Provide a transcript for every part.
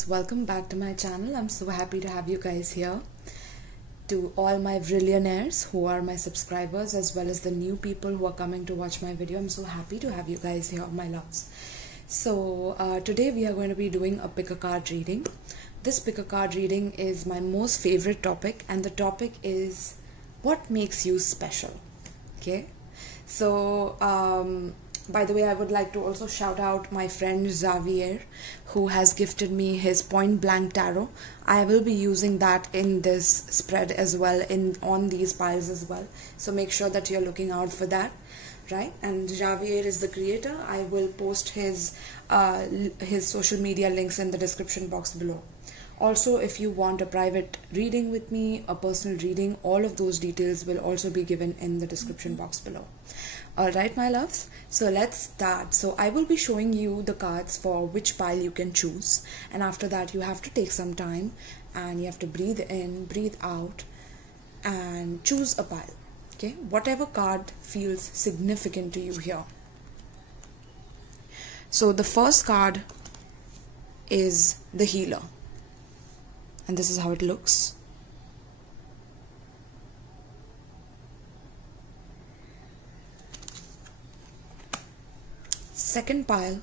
guys, welcome back to my channel. I'm so happy to have you guys here. To all my Vrillionaires who are my subscribers, as well as the new people who are coming to watch my video, I'm so happy to have you guys here, my loves. So today we are going to be doing a Pickacard reading. This Pickacard reading is my most favorite topic, and the topic is what makes you special. Okay, so by the way, I would like to also shout out my friend Xavier, who has gifted me his point blank tarot. I will be using that in this spread as well, on these piles as well. So make sure that you're looking out for that, right? And Xavier is the creator. I will post his social media links in the description box below. Also, if you want a private reading with me, a personal reading, all of those details will also be given in the description box below. Alright, my loves, so let's start. So I will be showing you the cards for which pile you can choose, and after that you have to take some time and you have to breathe in, breathe out and choose a pile. Okay, whatever card feels significant to you here. So the first card is the Healer, and this is how it looks. Second pile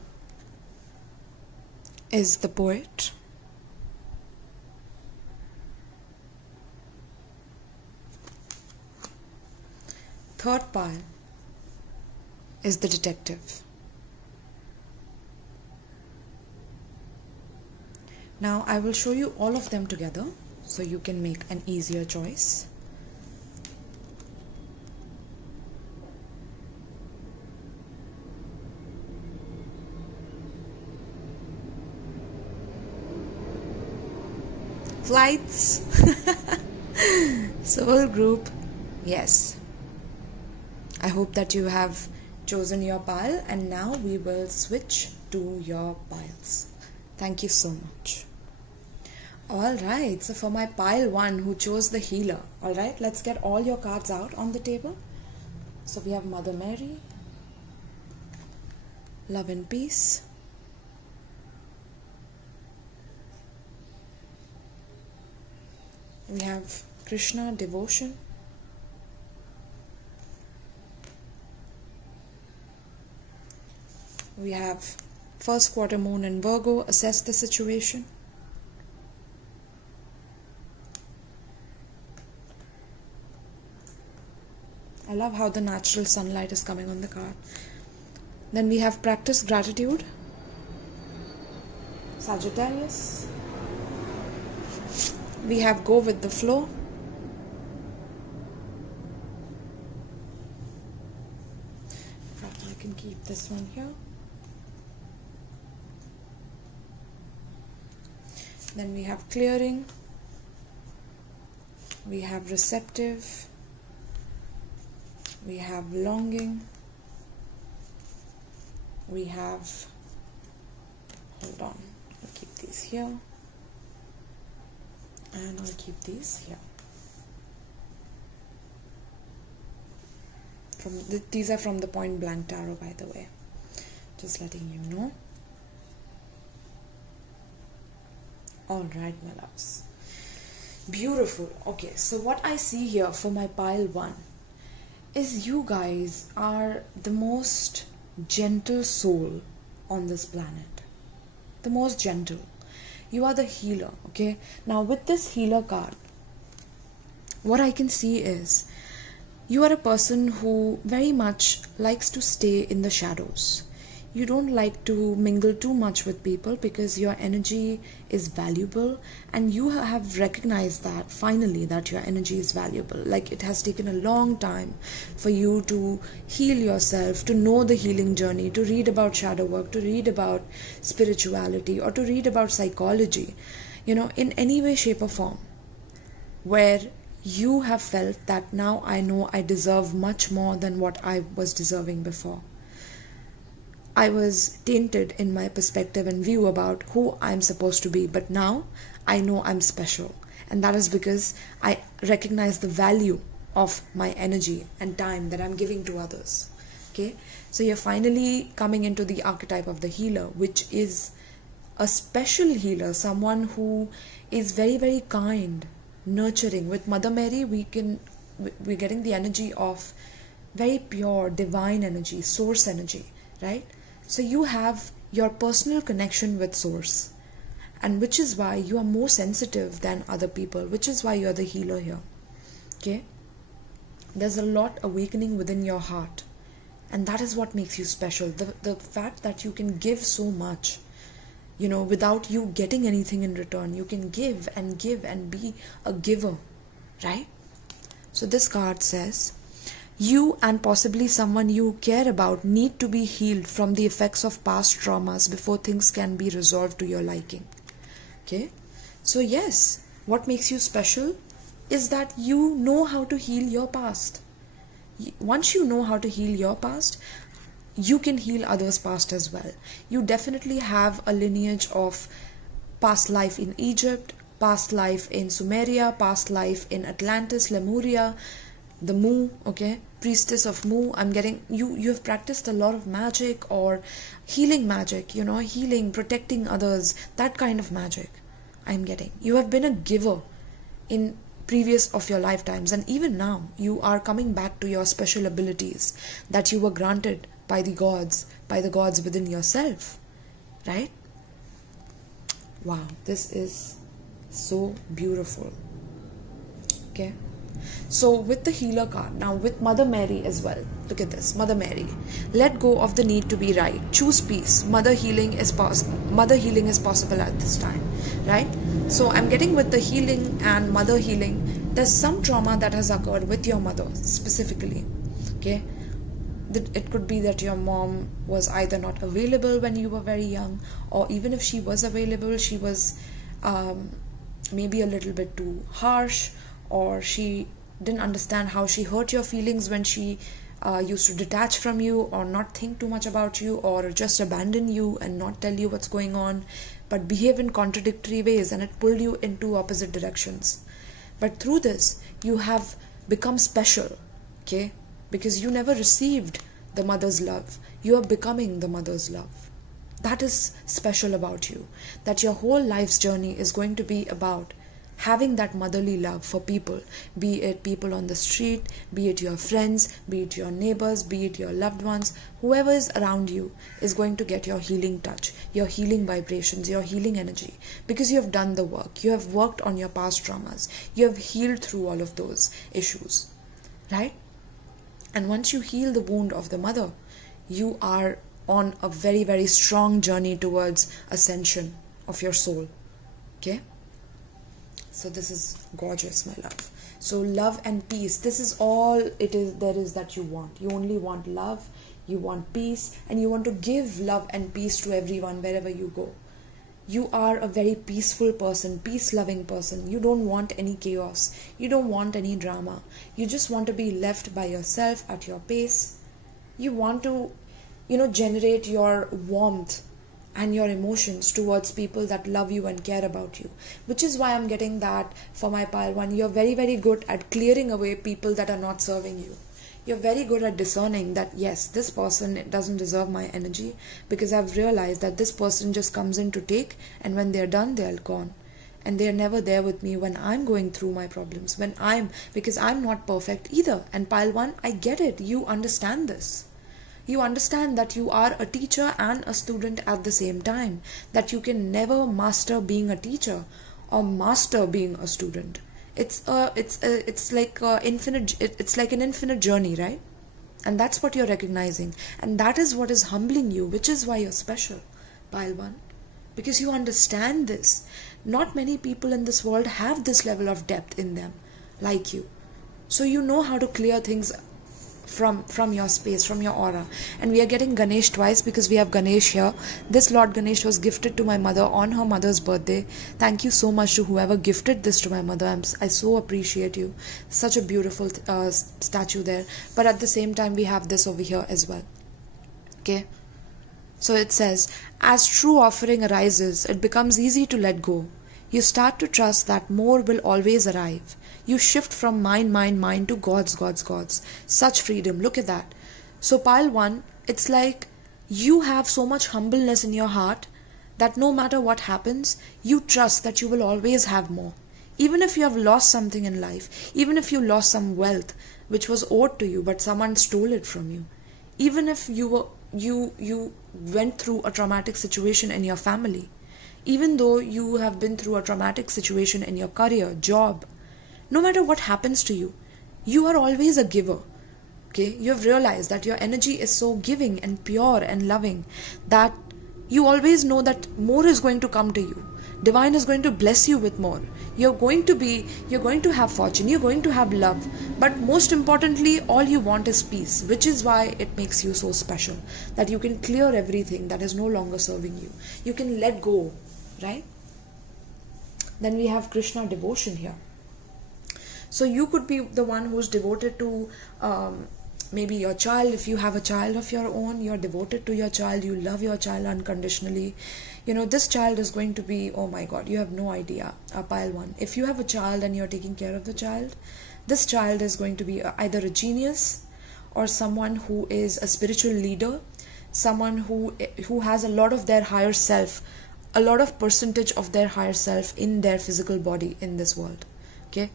is the Poet. Third pile is the Detective. Now I will show you all of them together so you can make an easier choice. Flights, soul group, yes. I hope that you have chosen your pile, and now we will switch to your piles. Thank you so much. Alright, so for my pile 1 who chose the Healer, alright, let's get all your cards out on the table. So we have Mother Mary, Love and Peace, we have Krishna, Devotion, we have first quarter moon in Virgo, assess the situation, I love how the natural sunlight is coming on the card. Then we have practice gratitude, Sagittarius, we have go with the flow, in fact I can keep this one here. Then we have clearing, we have receptive, we have longing, we have, hold on, I'll keep these here, and I'll keep these here. These are from the point blank tarot, by the way, just letting you know. Alright, my loves, beautiful. Okay, so what I see here for my pile 1 is you guys are the most gentle soul on this planet, the most gentle. You are the healer. Okay, now with this Healer card, what I can see is you are a person who very much likes to stay in the shadows. You don't like to mingle too much with people because your energy is valuable, and you have recognized that finally, that your energy is valuable. Like, it has taken a long time for you to heal yourself, to know the healing journey, to read about shadow work, to read about spirituality, or to read about psychology, you know, in any way, shape or form, where you have felt that now I know I deserve much more than what I was deserving before. I was tainted in my perspective and view about who I'm supposed to be, but now I know I'm special, and that is because I recognize the value of my energy and time that I'm giving to others. Okay, so you're finally coming into the archetype of the healer, which is a special healer, someone who is very, very kind, nurturing. With Mother Mary, we're getting the energy of very pure, divine energy, source energy, right? So you have your personal connection with source, and which is why you are more sensitive than other people, which is why you're the healer here. Okay? There's a lot awakening within your heart, and that is what makes you special. The fact that you can give so much, without you getting anything in return. You can give and be a giver, right? So this card says, you and possibly someone you care about need to be healed from the effects of past traumas before things can be resolved to your liking. Okay? So yes, what makes you special is that you know how to heal your past. Once you know how to heal your past, you can heal others' past as well. You definitely have a lineage of past life in Egypt, past life in Sumeria, past life in Atlantis, Lemuria, the Mu, okay, priestess of Mu. I'm getting, you have practiced a lot of magic or healing magic, healing, protecting others, that kind of magic I'm getting. You have been a giver in previous of your lifetimes, and even now you are coming back to your special abilities that you were granted by the gods within yourself, right? Wow, this is so beautiful. Okay, so with the healer card, now with Mother Mary as well, look at this. Mother Mary, let go of the need to be right, choose peace. Mother healing is possible at this time, right? So I'm getting with the healing and mother healing, there's some trauma that has occurred with your mother specifically. Okay, it could be that your mom was either not available when you were very young, or even if she was available, she was maybe a little bit too harsh, or she didn't understand how she hurt your feelings when she used to detach from you, or not think too much about you, or just abandon you and not tell you what's going on, but behave in contradictory ways, and it pulled you into opposite directions. But through this, you have become special, okay? Because you never received the mother's love. You are becoming the mother's love. That is special about you. That your whole life's journey is going to be about having that motherly love for people, be it people on the street, be it your friends, be it your neighbors, be it your loved ones. Whoever is around you is going to get your healing touch, your healing vibrations, your healing energy, because you have done the work. You have worked on your past traumas. You have healed through all of those issues, right? And once you heal the wound of the mother, you are on a very, very strong journey towards ascension of your soul. Okay? So this is gorgeous, my love. So love and peace, this is all there is that you want. You only want love, you want peace, and you want to give love and peace to everyone wherever you go. You are a very peaceful person, peace-loving person. You don't want any chaos. You don't want any drama. You just want to be left by yourself at your pace. You want to, generate your warmth and your emotions towards people that love you and care about you. Which is why I'm getting that for my pile 1. You're very, very good at clearing away people that are not serving you. You're very good at discerning that, yes, this person doesn't deserve my energy, because I've realized that this person just comes in to take, and when they're done, they're gone. And they're never there with me when I'm going through my problems, because I'm not perfect either. And pile 1, I get it. You understand this. You understand that you are a teacher and a student at the same time, that you can never master being a teacher or master being a student. It's like an infinite journey, right? And that's what you're recognizing, and that is what is humbling you, which is why you're special, pile 1, because you understand this. Not many people in this world have this level of depth in them like you. So you know how to clear things from your space, from your aura. And we are getting Ganesh twice because we have Ganesh here. This Lord Ganesh was gifted to my mother on her mother's birthday. Thank you so much to whoever gifted this to my mother. I so appreciate you. Such a beautiful statue there. But at the same time, we have this over here as well. Okay. So it says, as true offering arises, it becomes easy to let go. You start to trust that more will always arrive. You shift from mine to God's. Such freedom. Look at that. So pile 1, it's like you have so much humbleness in your heart that no matter what happens, you trust that you will always have more. Even if you have lost something in life, even if you lost some wealth which was owed to you but someone stole it from you, even if you went through a traumatic situation in your family, even though you have been through a traumatic situation in your career, job, no matter what happens to you, you are always a giver. Okay, you have realized that your energy is so giving and pure and loving that you always know that more is going to come to you. Divine is going to bless you with more. You're going to have fortune, you're going to have love, but most importantly, all you want is peace, which is why it makes you so special, that you can clear everything that is no longer serving you. You can let go, right? Then we have Krishna devotion here. So you could be the one who's devoted to maybe your child. If you have a child of your own, you're devoted to your child, you love your child unconditionally. You know, this child is going to be, oh my God, you have no idea. Pile 1. If you have a child and you're taking care of the child, this child is going to be either a genius or someone who is a spiritual leader, someone who has a lot of their higher self, a lot of percentage of their higher self in their physical body in this world. Okay,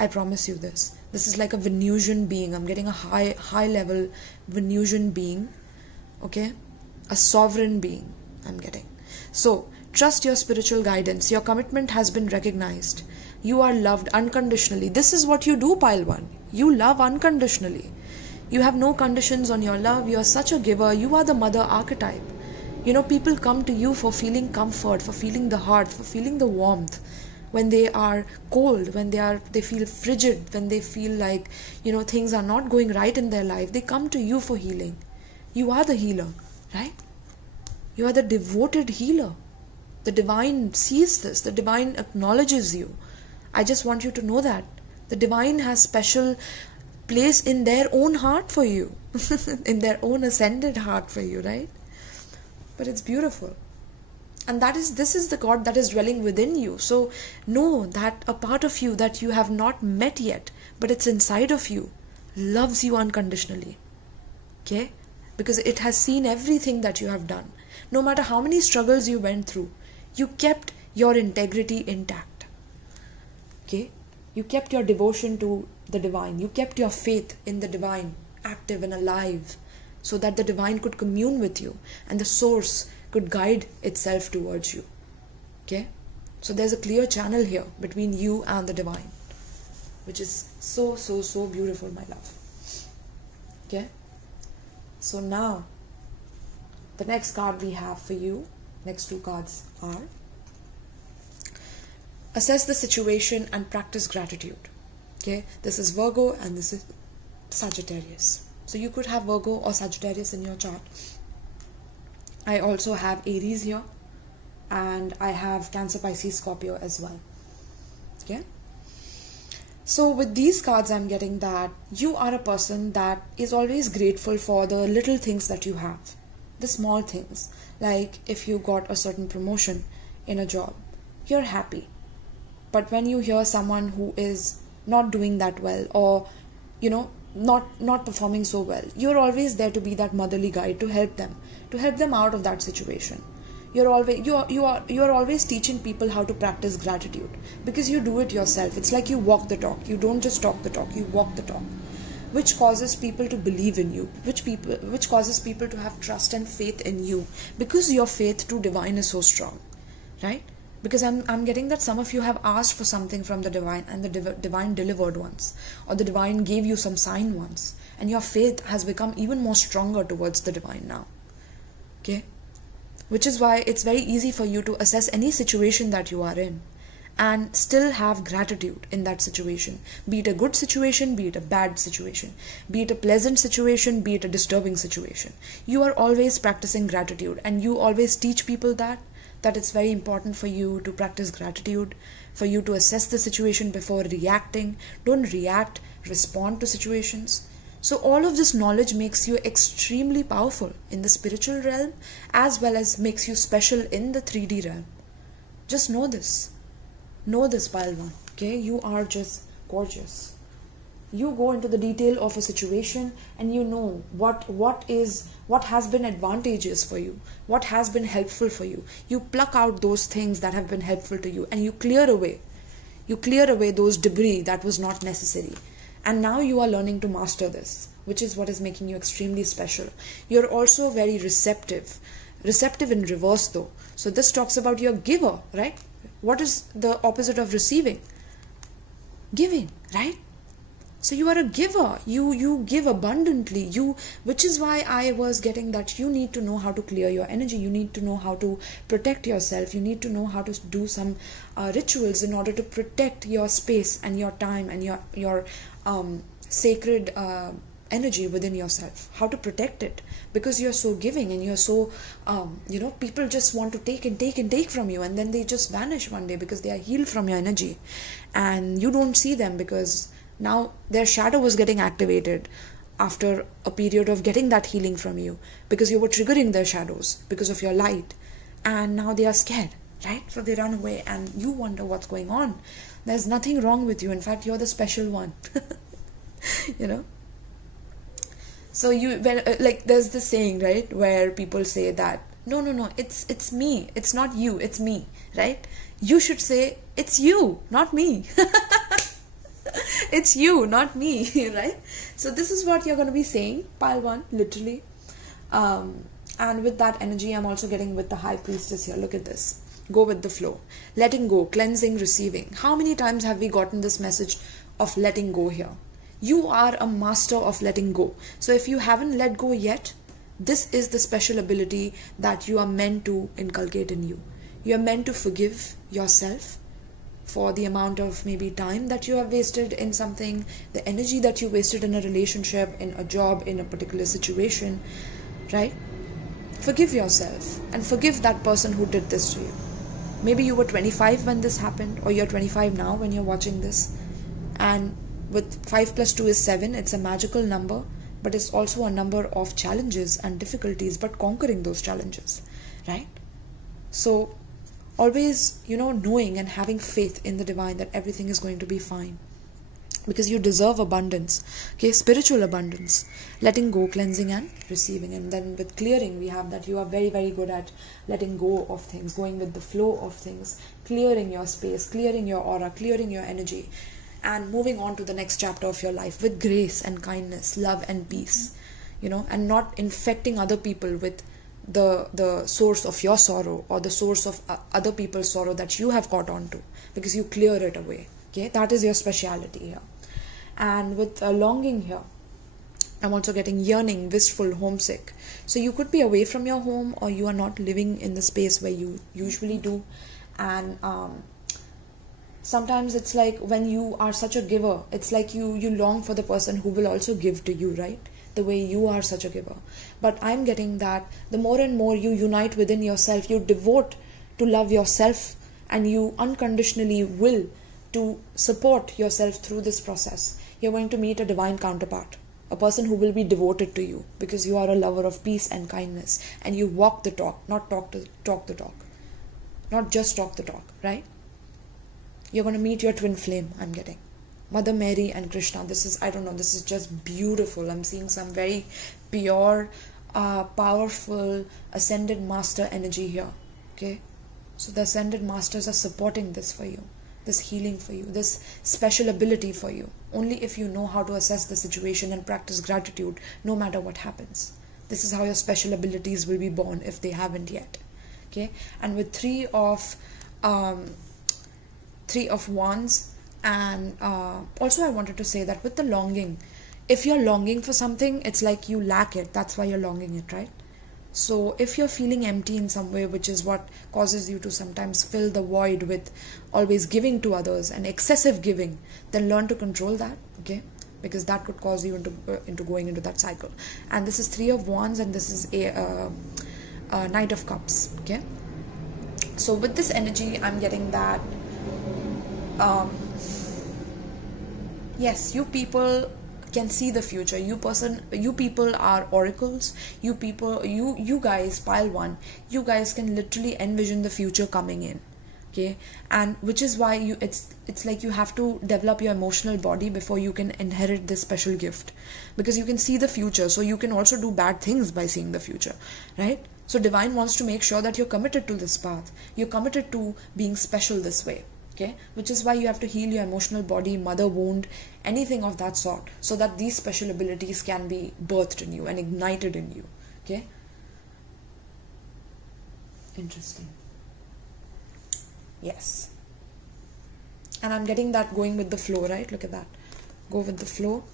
I promise you this. This is like a Venusian being. I'm getting a high level Venusian being. Okay, a sovereign being I'm getting. So trust your spiritual guidance. Your commitment has been recognized. You are loved unconditionally. This is what you do, pile 1. You love unconditionally. You have no conditions on your love. You are such a giver. You are the mother archetype. You know, people come to you for feeling comfort, for feeling the heart, for feeling the warmth. When they are cold, when they feel frigid, when they feel like, you know, things are not going right in their life, they come to you for healing. You are the healer, right? You are the devoted healer. The divine sees this. The divine acknowledges you. I just want you to know that. The divine has special place in their own heart for you. In their own ascended heart for you, right? But it's beautiful. And this is the God that is dwelling within you. So know that a part of you that you have not met yet, but it's inside of you, loves you unconditionally. Okay? Because it has seen everything that you have done. No matter how many struggles you went through, you kept your integrity intact. Okay? You kept your devotion to the divine. You kept your faith in the divine active and alive, so that the divine could commune with you and the source could guide itself towards you. Okay? So there's a clear channel here between you and the divine, which is so, so, so beautiful, my love. Okay? So now, the next card we have for you, next 2 cards are: assess the situation and practice gratitude. Okay? This is Virgo and this is Sagittarius. So you could have Virgo or Sagittarius in your chart. I also have Aries here, and I have Cancer, Pisces, Scorpio as well. Okay? So with these cards, I'm getting that you are a person that is always grateful for the little things that you have. The small things. Like if you got a certain promotion in a job, you're happy. But when you hear someone who is not doing that well, or, you know, not performing so well, you're always there to be that motherly guide, to help them out of that situation. You're always teaching people how to practice gratitude, because you do it yourself. It's like you walk the talk. You don't just talk the talk, you walk the talk, which causes people to believe in you, which causes people to have trust and faith in you, because your faith to divine is so strong, right? Because I'm getting that some of you have asked for something from the divine, and the divine delivered once, or the divine gave you some sign once, and your faith has become even more stronger towards the divine now. Okay? Which is why it's very easy for you to assess any situation that you are in and still have gratitude in that situation. Be it a good situation, be it a bad situation, be it a pleasant situation, be it a disturbing situation. You are always practicing gratitude, and you always teach people that it's very important for you to practice gratitude, for you to assess the situation before reacting. Don't react, respond to situations. So all of this knowledge makes you extremely powerful in the spiritual realm, as well as makes you special in the 3D realm. Just know this. Know this, pile 1. Okay? You are just gorgeous. You go into the detail of a situation and you know what has been advantageous for you, what has been helpful for you. You pluck out those things that have been helpful to you, and you clear away those debris that was not necessary. And now you are learning to master this, which is what is making you extremely special. You're also very receptive in reverse though. So this talks about your giver, right? What is the opposite of receiving? Giving, right? So you are a giver. You give abundantly. Which is why I was getting that you need to know how to clear your energy. You need to know how to protect yourself. You need to know how to do some rituals in order to protect your space and your time and your sacred energy within yourself. How to protect it, because you're so giving and you're so people just want to take and take and take from you, and then they just vanish one day because they are healed from your energy, and you don't see them because now their shadow was getting activated after a period of getting that healing from you, because you were triggering their shadows because of your light, and now they are scared, right? So they run away and you wonder what's going on. There's nothing wrong with you. In fact, you're the special one. So there's this saying, right, where people say that no, it's me, it's not you, it's me, right? You should say it's you, not me. It's you, not me, right? So this is what you're going to be saying, pile 1, literally. And with that energy, I'm also getting with the High Priestess here. Look at this. Go with the flow. Letting go, cleansing, receiving. How many times have we gotten this message of letting go here? You are a master of letting go. So if you haven't let go yet, this is the special ability that you are meant to inculcate in you. You are meant to forgive yourself for the amount of maybe time that you have wasted in something, the energy that you wasted in a relationship, in a job, in a particular situation, right? Forgive yourself and forgive that person who did this to you. Maybe you were 25 when this happened, or you're 25 now when you're watching this. And with 5 plus 2 is 7, it's a magical number, but it's also a number of challenges and difficulties, but conquering those challenges, right? So always, knowing and having faith in the divine that everything is going to be fine, because you deserve abundance, okay? Spiritual abundance, letting go, cleansing and receiving. And then with clearing, we have that you are very, very good at letting go of things, going with the flow of things, clearing your space, clearing your aura, clearing your energy, and moving on to the next chapter of your life with grace and kindness, love and peace, and not infecting other people with the source of your sorrow or the source of other people's sorrow that you have caught on to, because you clear it away, okay? That is your speciality here. And with longing here, I'm also getting yearning, wistful, homesick. So you could be away from your home, or you are not living in the space where you usually do. And sometimes it's like when you are such a giver, it's like you long for the person who will also give to you, right? The way you are such a giver. But I'm getting that the more and more you unite within yourself, you devote to love yourself, and you unconditionally will to support yourself through this process, you're going to meet a divine counterpart, a person who will be devoted to you, because you are a lover of peace and kindness, and you walk the talk, not talk the talk, not just talk the talk, right? You're going to meet your twin flame, I'm getting. Mother Mary and Krishna. This is just beautiful. I'm seeing some very pure, powerful, ascended master energy here. Okay? So the ascended masters are supporting this for you, this healing for you, this special ability for you. Only if you know how to assess the situation and practice gratitude, no matter what happens. This is how your special abilities will be born if they haven't yet. Okay? And with three of wands. And also I wanted to say that with the longing, if you're longing for something, it's like you lack it. That's why you're longing it, right? So if you're feeling empty in some way, which is what causes you to sometimes fill the void with always giving to others and excessive giving, then learn to control that, okay? Because that could cause you into going into that cycle. And this is 3 of wands, and this is a Knight of Cups, okay? So with this energy, I'm getting that yes, you people can see the future. You people are oracles. You guys, pile 1, you guys can literally envision the future coming in. Okay, and which is why it's like you have to develop your emotional body before you can inherit this special gift, because you can see the future, so you can also do bad things by seeing the future, right? So divine wants to make sure that you're committed to this path, you're committed to being special this way. Okay, which is why you have to heal your emotional body, mother wound, anything of that sort, so that these special abilities can be birthed in you and ignited in you. Okay, interesting. Yes. And I'm getting that going with the flow, right? Look at that. Go with the flow.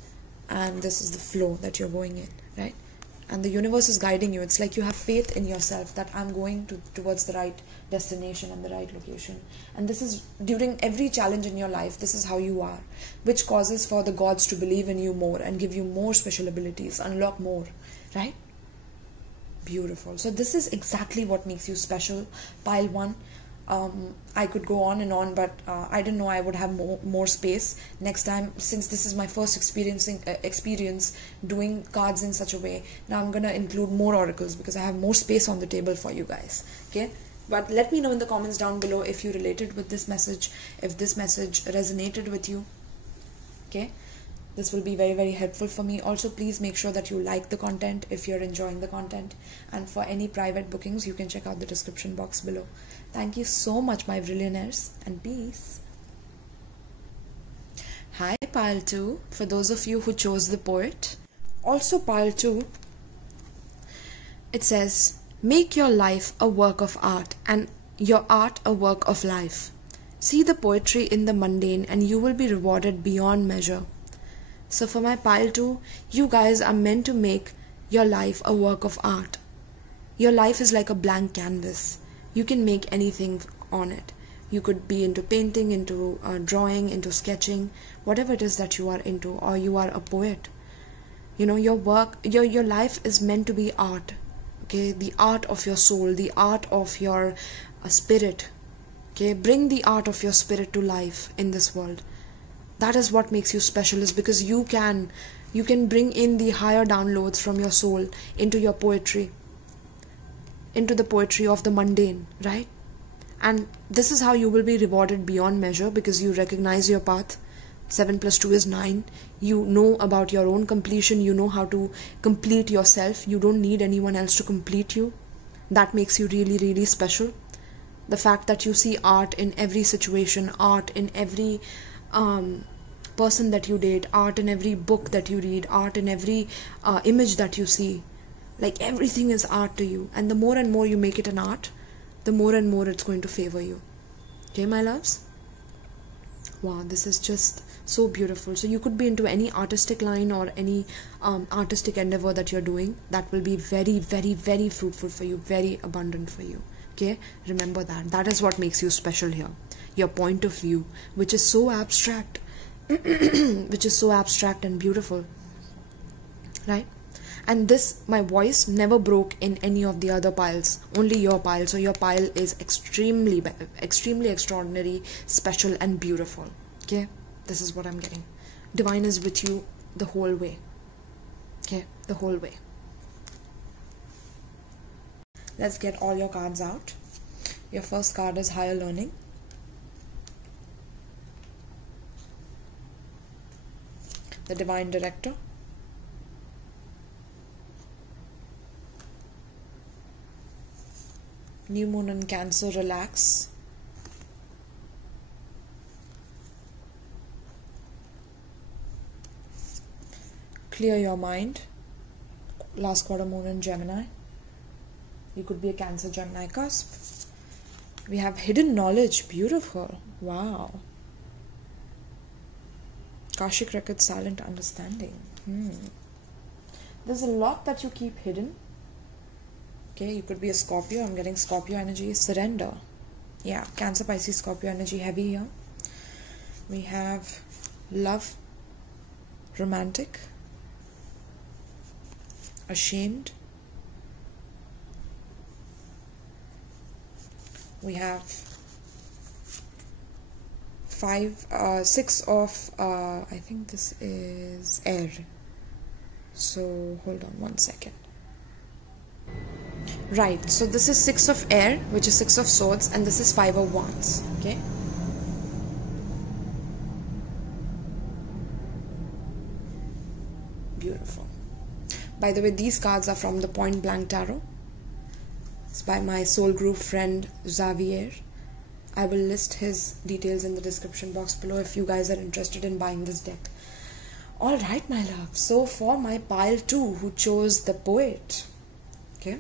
And this is the flow that you're going in, right? And the universe is guiding you. It's like you have faith in yourself that I'm going towards the right destination and the right location. And this is during every challenge in your life, this is how you are, which causes for the gods to believe in you more and give you more special abilities, unlock more, right? Beautiful. So this is exactly what makes you special. Pile 1. I could go on and on, but I didn't know I would have more space next time, since this is my first experience doing cards in such a way. Now I'm gonna include more oracles because I have more space on the table for you guys. Okay, but let me know in the comments down below if you related with this message, if this message resonated with you. Okay, this will be very, very helpful for me. Also, please make sure that you like the content if you're enjoying the content, and for any private bookings you can check out the description box below. Thank you so much, my billionaires, and peace. Hi, pile 2, for those of you who chose the poet. Also, pile 2, it says, make your life a work of art and your art a work of life. See the poetry in the mundane and you will be rewarded beyond measure. So for my pile 2, you guys are meant to make your life a work of art. Your life is like a blank canvas. You can make anything on it. You could be into painting, into drawing, into sketching, whatever it is that you are into, or you are a poet. You know, your work, your life is meant to be art. Okay, the art of your soul, the art of your spirit. Okay, bring the art of your spirit to life in this world. That is what makes you special, is because you can bring in the higher downloads from your soul into your poetry, into the poetry of the mundane, right? And this is how you will be rewarded beyond measure, because you recognize your path. 7 plus 2 is 9. You know about your own completion. You know how to complete yourself. You don't need anyone else to complete you. That makes you really, really special. The fact that you see art in every situation, art in every person that you date, art in every book that you read, art in every image that you see. Like, everything is art to you, and the more and more you make it an art, the more and more it's going to favor you. Okay, my loves? Wow, this is just so beautiful. So you could be into any artistic line or any artistic endeavor that you're doing. That will be very, very, very fruitful for you, very abundant for you. Okay, remember that. That is what makes you special here. Your point of view, which is so abstract, which is so abstract and beautiful, right? And this, my voice never broke in any of the other piles, only your pile. So your pile is extremely extraordinary, special and beautiful. Okay, this is what I'm getting. Divine is with you the whole way. Okay, the whole way. Let's get all your cards out. Your first card is higher learning. The divine director. New moon in Cancer, relax. Clear your mind. Last quarter moon in Gemini. You could be a Cancer, Gemini cusp. We have hidden knowledge, beautiful. Wow. Kashik record, silent understanding. There's a lot that you keep hidden. Okay, you could be a Scorpio. I'm getting Scorpio energy. Surrender. Yeah, Cancer, Pisces, Scorpio energy heavy here. We have love, romantic, ashamed. We have 6 of, I think this is air. So hold on one second. Right, so this is 6 of air, which is 6 of swords, and this is 5 of wands. Okay. Beautiful. By the way, these cards are from the Point Blank Tarot. It's by my soul group friend Xavier. I will list his details in the description box below if you guys are interested in buying this deck. Alright, my love. So for my pile 2 who chose the poet. Okay.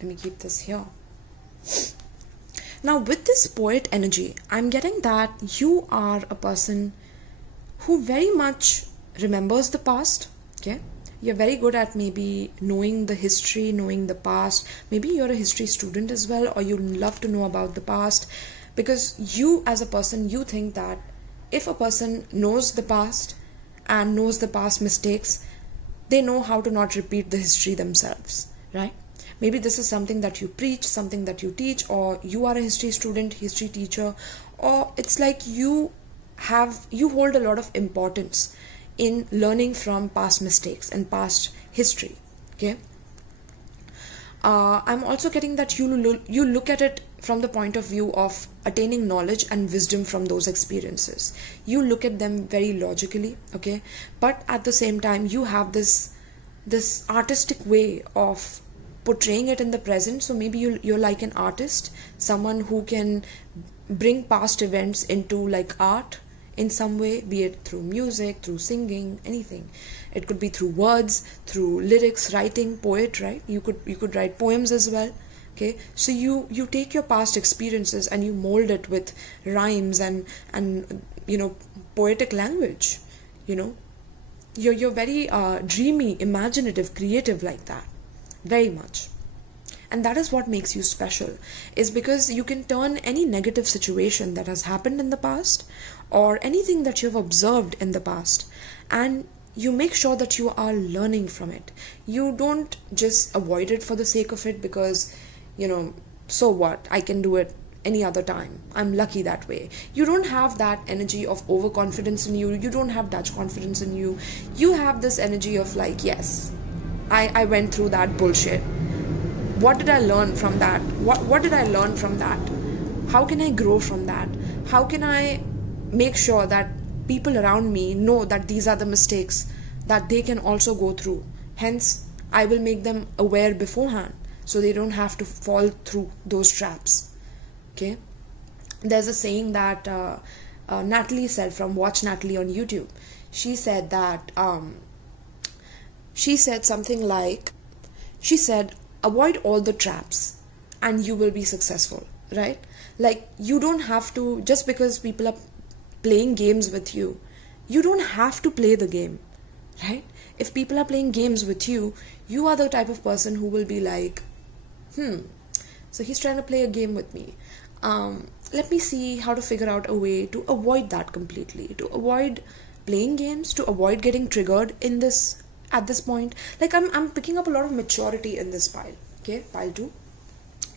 Let me keep this here. Now with this poet energy, I'm getting that you are a person who very much remembers the past. Okay. You're very good at maybe knowing the history, knowing the past. Maybe you're a history student as well, or you love to know about the past, because you as a person, you think that if a person knows the past and knows the past mistakes, they know how to not repeat the history themselves, right? Maybe this is something that you preach, something that you teach, or you are a history student, history teacher, or it's like you hold a lot of importance in learning from past mistakes and past history. Okay. I'm also getting that you look at it from the point of view of attaining knowledge and wisdom from those experiences. You look at them very logically, okay, but at the same time you have this artistic way of portraying it in the present. So maybe you're like an artist, someone who can bring past events into like art in some way, be it through music, through singing, anything. It could be through words, through lyrics, writing, poet, right? You could write poems as well. Okay, so you take your past experiences and you mold it with rhymes and poetic language. You're very dreamy, imaginative, creative like that, very much. And that is what makes you special, is because you can turn any negative situation that has happened in the past or anything that you've observed in the past, and you make sure that you are learning from it. You don't just avoid it for the sake of it because, so what, I can do it any other time, I'm lucky that way. You don't have that energy of overconfidence in you. You don't have Dutch confidence in you. You have this energy of like, yes, I went through that bullshit. What did I learn from that? What did I learn from that? How can I grow from that? How can I make sure that people around me know that these are the mistakes that they can also go through? Hence, I will make them aware beforehand so they don't have to fall through those traps. Okay? There's a saying that Natalie said from Watch Natalie on YouTube. She said that, she said something like, avoid all the traps and you will be successful, right? Like, you don't have to, just because people are playing games with you, you don't have to play the game, right? If people are playing games with you, you are the type of person who will be like, so he's trying to play a game with me. Let me see how to figure out a way to avoid that completely, to avoid playing games, to avoid getting triggered in this. At this point, like I'm picking up a lot of maturity in this pile. Okay, pile 2.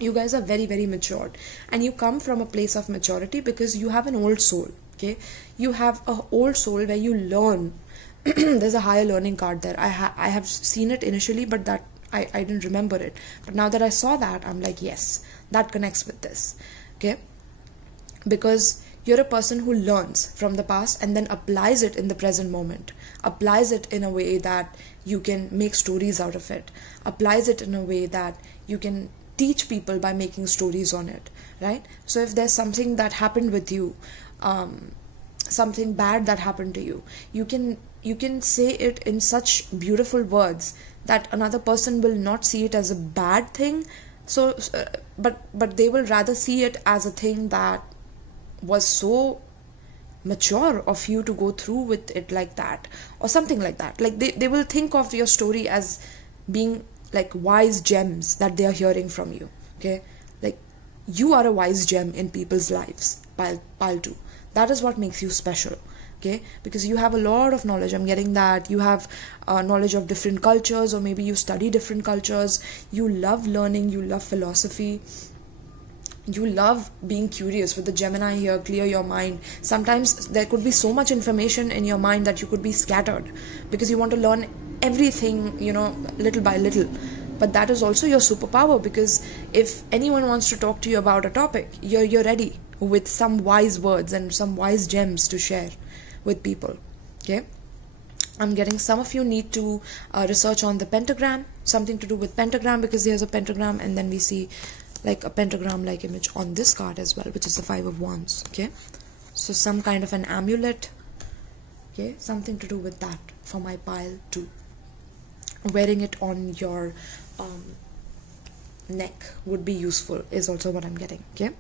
You guys are very, very matured, and you come from a place of maturity because you have an old soul. Okay, you have an old soul where you learn. There's a higher learning card there. I have seen it initially, but that I didn't remember it. But now that I saw that, I'm like, yes, that connects with this. Okay, because you're a person who learns from the past and then applies it in the present moment, applies it in a way that you can make stories out of it, applies it in a way that you can teach people by making stories on it, right? So if there's something that happened with you, something bad that happened to you, you can say it in such beautiful words that another person will not see it as a bad thing, so but they will rather see it as a thing that was so mature of you to go through with it like that, or something like that. Like they will think of your story as being like wise gems that they are hearing from you. Okay, like you are a wise gem in people's lives. Pile 2. That is what makes you special. Okay, because you have a lot of knowledge. I'm getting that you have knowledge of different cultures, or maybe you study different cultures. You love learning, you love philosophy, you love being curious. With the Gemini here, clear your mind. Sometimes there could be so much information in your mind that you could be scattered because you want to learn everything, little by little. but that is also your superpower, because if anyone wants to talk to you about a topic, you're ready with some wise words and some wise gems to share with people. Okay, I'm getting some of you need to research on the pentagram, something to do with pentagram, because there's a pentagram, and then we see like a pentagram like image on this card as well, which is the 5 of wands. Okay, so some kind of an amulet, okay, something to do with that for my pile 2. Wearing it on your neck would be useful is also what I'm getting. Okay,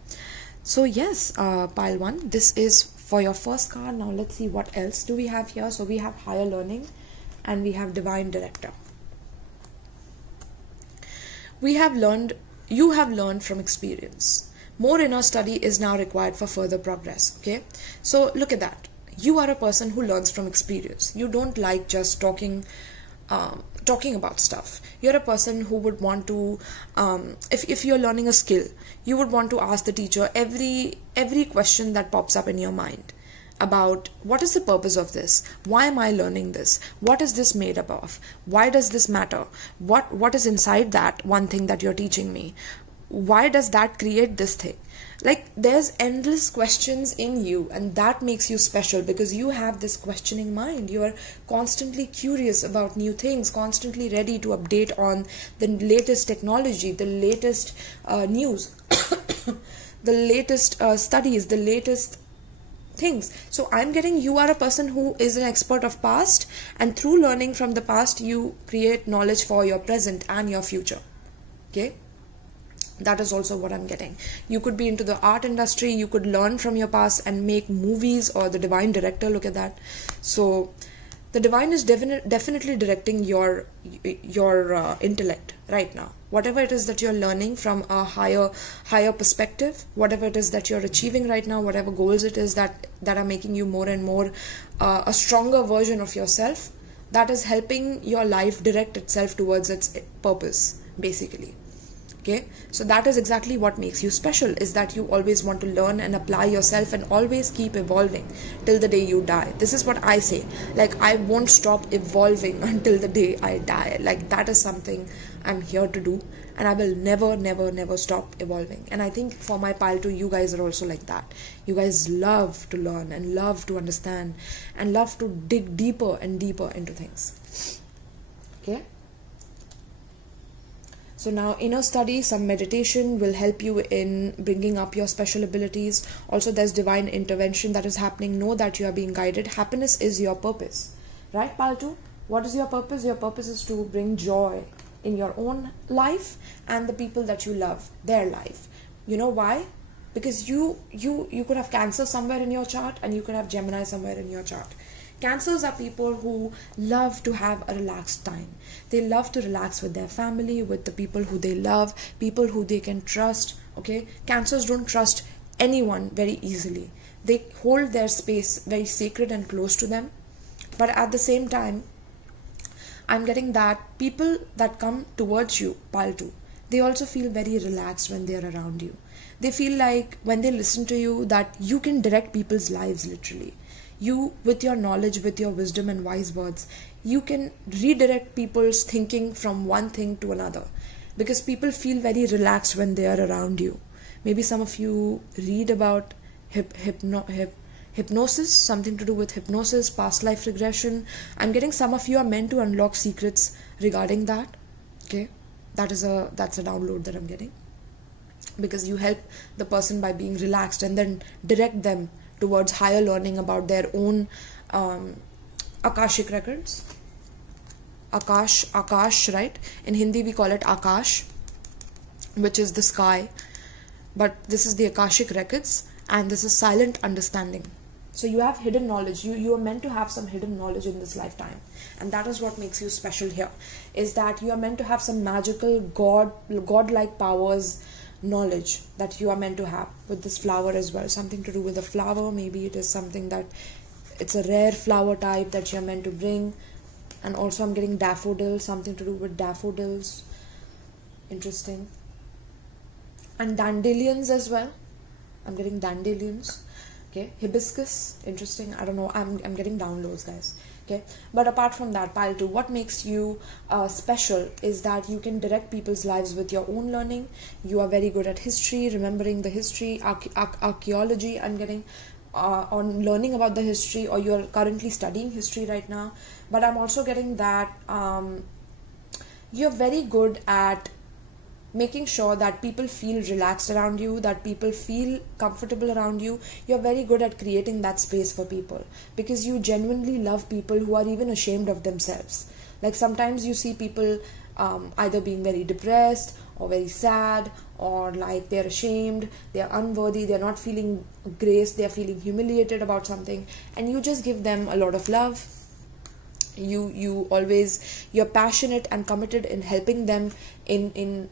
so yes, pile 1, this is for your first card. Now let's see what else do we have here. So we have higher learning and we have divine director. You have learned from experience. More inner study is now required for further progress. Okay, so look at that. You are a person who learns from experience. You don't like just talking about stuff. You're a person who would want to, if you're learning a skill, you would want to ask the teacher every question that pops up in your mind about what is the purpose of this, why am I learning this, what is this made up of, why does this matter, what is inside that one thing that you're teaching me, why does that create this thing. Like, there's endless questions in you, and that makes you special because you have this questioning mind. You are constantly curious about new things, constantly ready to update on the latest technology, the latest news, the latest studies, the latest things. So I'm getting you are a person who is an expert of past, and through learning from the past you create knowledge for your present and your future. Okay, that is also what I'm getting. You could be into the art industry, you could learn from your past and make movies, or the divine director, look at that. So the divine is definitely directing your intellect right now. Whatever it is that you're learning from a higher perspective, whatever it is that you're achieving right now, whatever goals it is that are making you more and more a stronger version of yourself, that is helping your life direct itself towards its purpose, basically. Okay, so that is exactly what makes you special, is that you always want to learn and apply yourself and always keep evolving till the day you die. This is what I say, like, I won't stop evolving until the day I die. Like, that is something I'm here to do, and I will never stop evolving. And I think for my pile 2, you guys are also like that. You guys love to learn and love to understand and love to dig deeper and deeper into things. Okay, so now inner study, some meditation will help you in bringing up your special abilities. Also, there's divine intervention that is happening. Know that you are being guided. Happiness is your purpose, right, pile 2? What is your purpose? Your purpose is to bring joy in your own life and the people that you love, their life. You know why? Because you could have Cancer somewhere in your chart, and you could have Gemini somewhere in your chart. Cancers are people who love to have a relaxed time. They love to relax with their family, with the people who they love, people who they can trust. Okay, Cancers don't trust anyone very easily. They hold their space very sacred and close to them. But at the same time, I'm getting that people that come towards you, pile 2, they also feel very relaxed when they're around you. They feel like when they listen to you that you can direct people's lives literally. You, with your knowledge, with your wisdom and wise words, you can redirect people's thinking from one thing to another, because people feel very relaxed when they are around you. Maybe some of you read about hypnosis, something to do with hypnosis, past life regression. I'm getting some of you are meant to unlock secrets regarding that. Okay, that's a download that I'm getting, because you help the person by being relaxed and then direct them towards higher learning about their own Akashic records. Akash, right? In Hindi we call it Akash, which is the sky. But this is the Akashic records, and this is silent understanding. So you have hidden knowledge. You are meant to have some hidden knowledge in this lifetime. And that is what makes you special here, is that you are meant to have some magical godlike powers, knowledge that you are meant to have with this flower as well. Something to do with the flower. Maybe it is something that it's a rare flower type that you're meant to bring. And also I'm getting daffodils, something to do with daffodils. Interesting. And dandelions as well. I'm getting dandelions. Okay, hibiscus, interesting. I don't know, I'm getting downloads, guys. Okay, but apart from that, pile 2, what makes you special is that you can direct people's lives with your own learning. You are very good at history, remembering the history, archaeology. I'm getting on learning about the history, or you're currently studying history right now. But I'm also getting that you're very good at making sure that people feel relaxed around you, that people feel comfortable around you. You're very good at creating that space for people, because you genuinely love people who are even ashamed of themselves. Like sometimes you see people either being very depressed or very sad, or like they're ashamed, they're unworthy, they're not feeling grace, they're feeling humiliated about something, and you just give them a lot of love. You're passionate and committed in helping them, in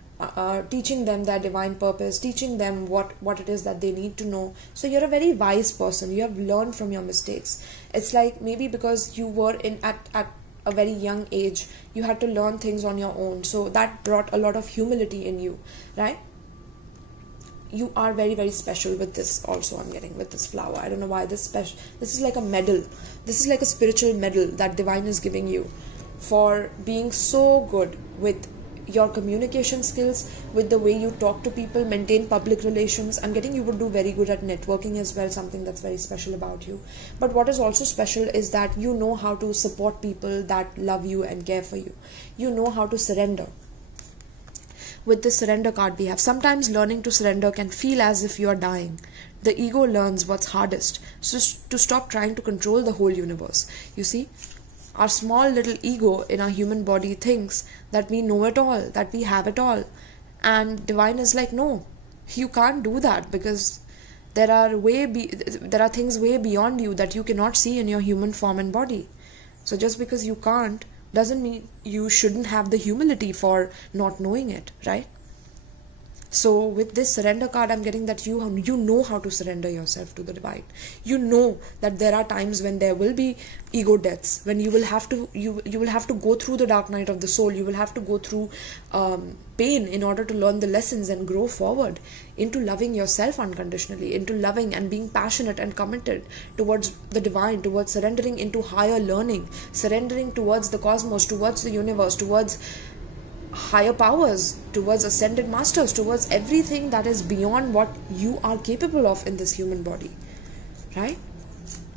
teaching them their divine purpose, teaching them what it is that they need to know. So you're a very wise person. You have learned from your mistakes. It's like maybe because you were at a very young age, you had to learn things on your own, so that brought a lot of humility in you, right? You are very, very special with this also. I'm getting with this flower, I don't know why this special. This is like a medal. This is like a spiritual medal that divine is giving you for being so good with your communication skills, with the way you talk to people, maintain public relations. I'm getting you would do very good at networking as well, something that's very special about you. But what is also special is that you know how to support people that love you and care for you. You know how to surrender. With this surrender card we have, sometimes learning to surrender can feel as if you are dying. The ego learns what's hardest, so to stop trying to control the whole universe. You see, our small little ego in our human body thinks that we know it all, that we have it all. And divine is like, no, you can't do that, because there are things way beyond you that you cannot see in your human form and body. So just because you can't doesn't mean you shouldn't have the humility for not knowing it, right? So with this surrender card, I'm getting that you know how to surrender yourself to the divine. You know that there are times when there will be ego deaths, when you will have to go through the dark night of the soul. You will have to go through pain in order to learn the lessons and grow forward into loving yourself unconditionally, into loving and being passionate and committed towards the divine, towards surrendering into higher learning, surrendering towards the cosmos, towards the universe, towards higher powers, towards ascended masters, towards everything that is beyond what you are capable of in this human body, right?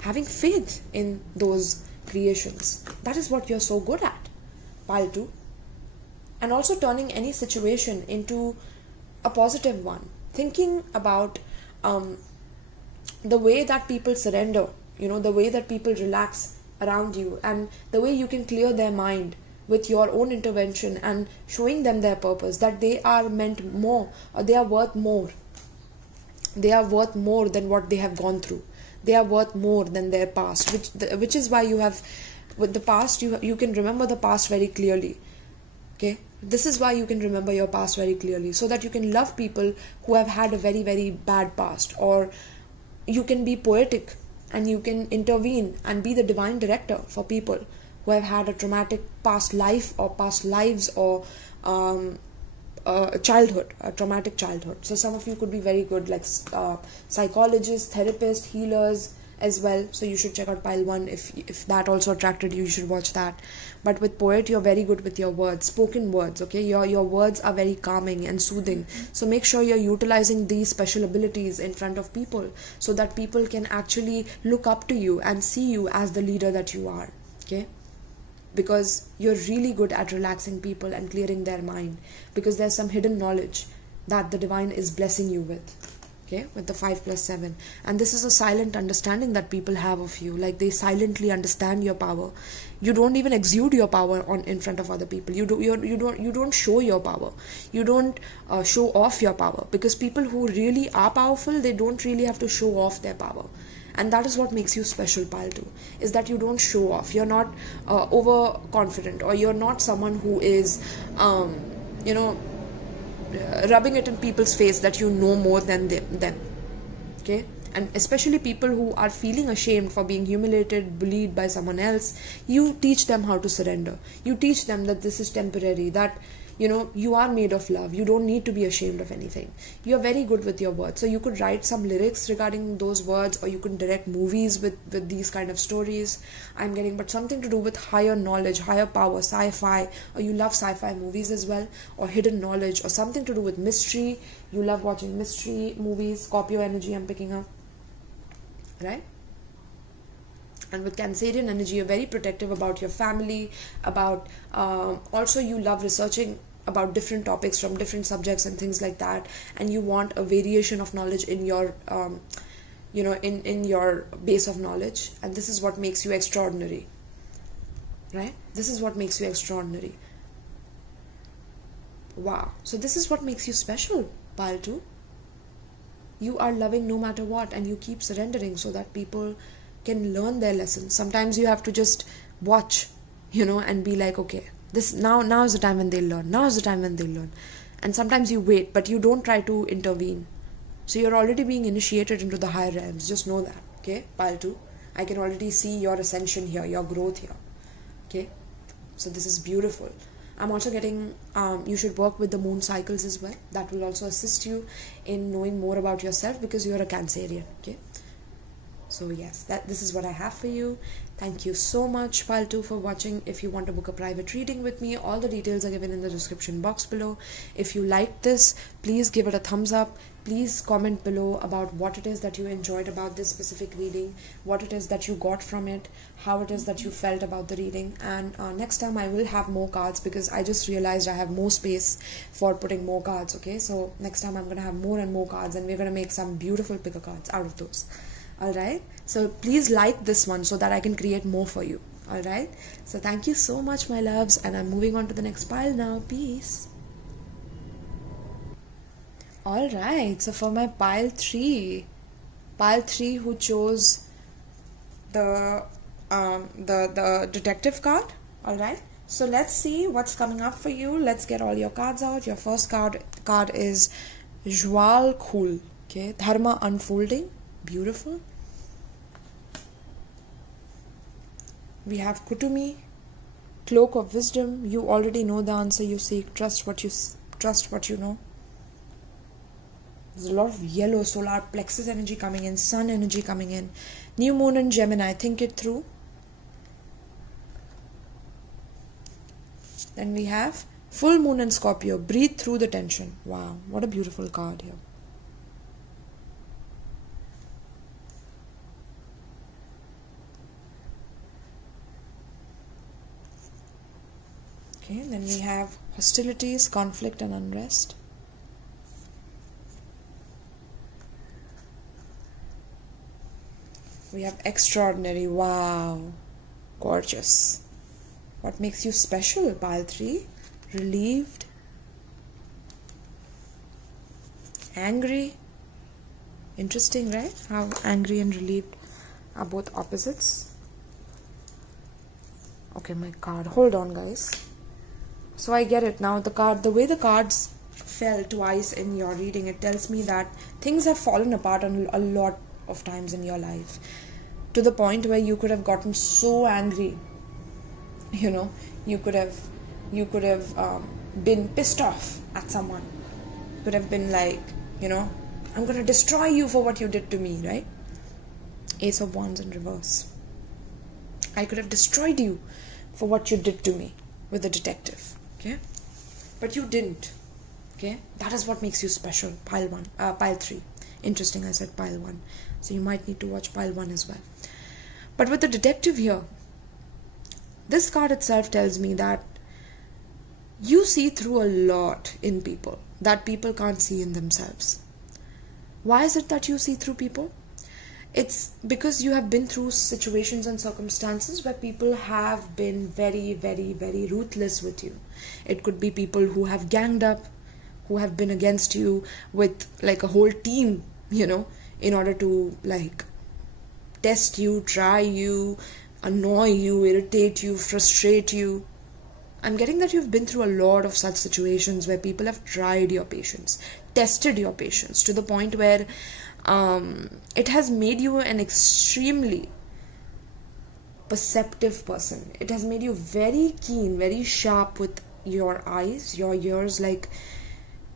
Having faith in those creations, that is what you're so good at, pile 2. And also turning any situation into a positive one, thinking about the way that people surrender, the way that people relax around you, and the way you can clear their mind with your own intervention and showing them their purpose, that they are meant more, or they are worth more. They are worth more than what they have gone through. They are worth more than their past, which is why you have, with the past, you can remember the past very clearly. Okay, this is why you can remember your past very clearly, so that you can love people who have had a very, very bad past. Or you can be poetic and you can intervene and be the divine director for people who have had a traumatic past life or past lives, or childhood, a traumatic childhood. So some of you could be very good, like psychologists, therapists, healers as well. So you should check out pile 1 if that also attracted you. You should watch that. But with poet, you're very good with your words, spoken words. Okay, your words are very calming and soothing. So make sure you're utilizing these special abilities in front of people, so that people can actually look up to you and see you as the leader that you are. Okay, because you're really good at relaxing people and clearing their mind, because there's some hidden knowledge that the divine is blessing you with. Okay, with the 5 + 7, and this is a silent understanding that people have of you. Like, they silently understand your power. You don't even exude your power in front of other people. You don't show your power. You don't show off your power, because people who really are powerful, they don't really have to show off their power. And that is what makes you special, pile 2, is that you don't show off. You're not overconfident, or you're not someone who is, rubbing it in people's face that you know more than them. Okay? And especially people who are feeling ashamed for being humiliated, bullied by someone else, you teach them how to surrender. You teach them that this is temporary, that You know, you are made of love. You don't need to be ashamed of anything. You're very good with your words. So you could write some lyrics regarding those words, or you could direct movies with these kind of stories. I'm getting, but something to do with higher knowledge, higher power, sci-fi, or you love sci-fi movies as well, or hidden knowledge, or something to do with mystery. You love watching mystery movies. Scorpio energy I'm picking up, right? And with Cancerian energy, you're very protective about your family, about also you love researching about different topics from different subjects and things like that, and you want a variation of knowledge in your you know, in your base of knowledge, and this is what makes you extraordinary, right? This is what makes you extraordinary. Wow. So this is what makes you special, pile 2. You are loving no matter what, and you keep surrendering so that people can learn their lessons. Sometimes you have to just watch, you know, and be like, okay, this now is the time when they learn. Now is the time when they learn. And sometimes you wait, but you don't try to intervene. So you're already being initiated into the higher realms. Just know that, okay, pile 2. I can already see your ascension here, your growth here, okay? So this is beautiful. I'm also getting, you should work with the moon cycles as well. That will also assist you in knowing more about yourself, because you're a Cancerian, okay? So yes, this is what I have for you. Thank you so much, pile 2, for watching. If you want to book a private reading with me, all the details are given in the description box below. If you liked this, please give it a thumbs up. Please comment below about what it is that you enjoyed about this specific reading, what it is that you got from it, how it is that you felt about the reading. And next time I will have more cards, because I just realized I have more space for putting more cards, okay? So next time I'm going to have more and more cards, and we're going to make some beautiful picker cards out of those. Alright, so please like this one so that I can create more for you. Alright, so thank you so much, my loves, and I'm moving on to the next pile now. Peace. Alright, so for my pile 3 who chose the detective card. Alright, so let's see what's coming up for you. Let's get all your cards out. Your first card is Jwal Khul, okay, Dharma unfolding. Beautiful. We have Kutumi, Cloak of Wisdom. You already know the answer you seek. Trust what you know. There's a lot of yellow solar plexus energy coming in, sun energy coming in. New moon in Gemini. Think it through. Then we have full moon in Scorpio. Breathe through the tension. Wow, what a beautiful card here. Okay, then we have hostilities, conflict and unrest. We have extraordinary. Wow, gorgeous. What makes you special, pile 3? Relieved, angry. Interesting, right? How angry and relieved are both opposites. Okay, my card. Hold on, guys. So I get it now. The way the cards fell twice in your reading, it tells me that things have fallen apart on a lot of times in your life, to the point where you could have gotten so angry. You know, you could have been pissed off at someone. You could have been like, you know, I'm gonna destroy you for what you did to me, right? Ace of Wands in reverse. I could have destroyed you for what you did to me with the detective, okay? But you didn't, okay? That is what makes you special, pile 3. Interesting, I said pile 1. So you might need to watch pile 1 as well. But with the detective here, this card itself tells me that you see through a lot in people that people can't see in themselves. Why is it that you see through people? It's because you have been through situations and circumstances where people have been very, very, very ruthless with you. It could be people who have ganged up, who have been against you with like a whole team, you know, in order to like test you, try you, annoy you, irritate you, frustrate you. I'm getting that you've been through a lot of such situations where people have tried your patience, tested your patience to the point where it has made you an extremely perceptive person. It has made you very keen, very sharp with your eyes, your ears. Like,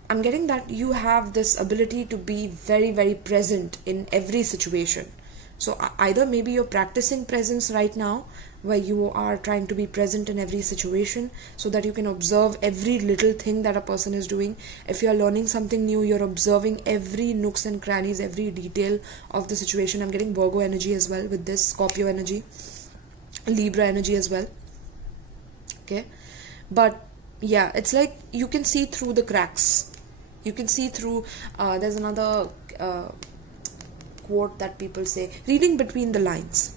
I'm getting that you have this ability to be very, very present in every situation. So either maybe you're practicing presence right now, where you are trying to be present in every situation so that you can observe every little thing that a person is doing. If you're learning something new, you're observing every nooks and crannies, every detail of the situation. I'm getting Virgo energy as well with this, Scorpio energy, Libra energy as well. Okay, but yeah, it's like you can see through the cracks. You can see through, there's another quote that people say, reading between the lines.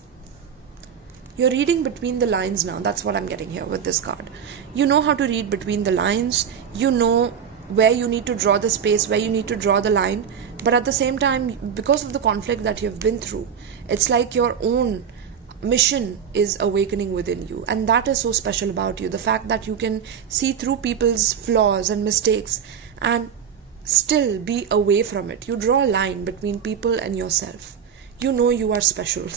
You're reading between the lines now. That's what I'm getting here with this card. You know how to read between the lines. You know where you need to draw the space, where you need to draw the line. But at the same time, because of the conflict that you've been through, it's like your own mission is awakening within you. And that is so special about you. The fact that you can see through people's flaws and mistakes and still be away from it. You draw a line between people and yourself. You know you are special.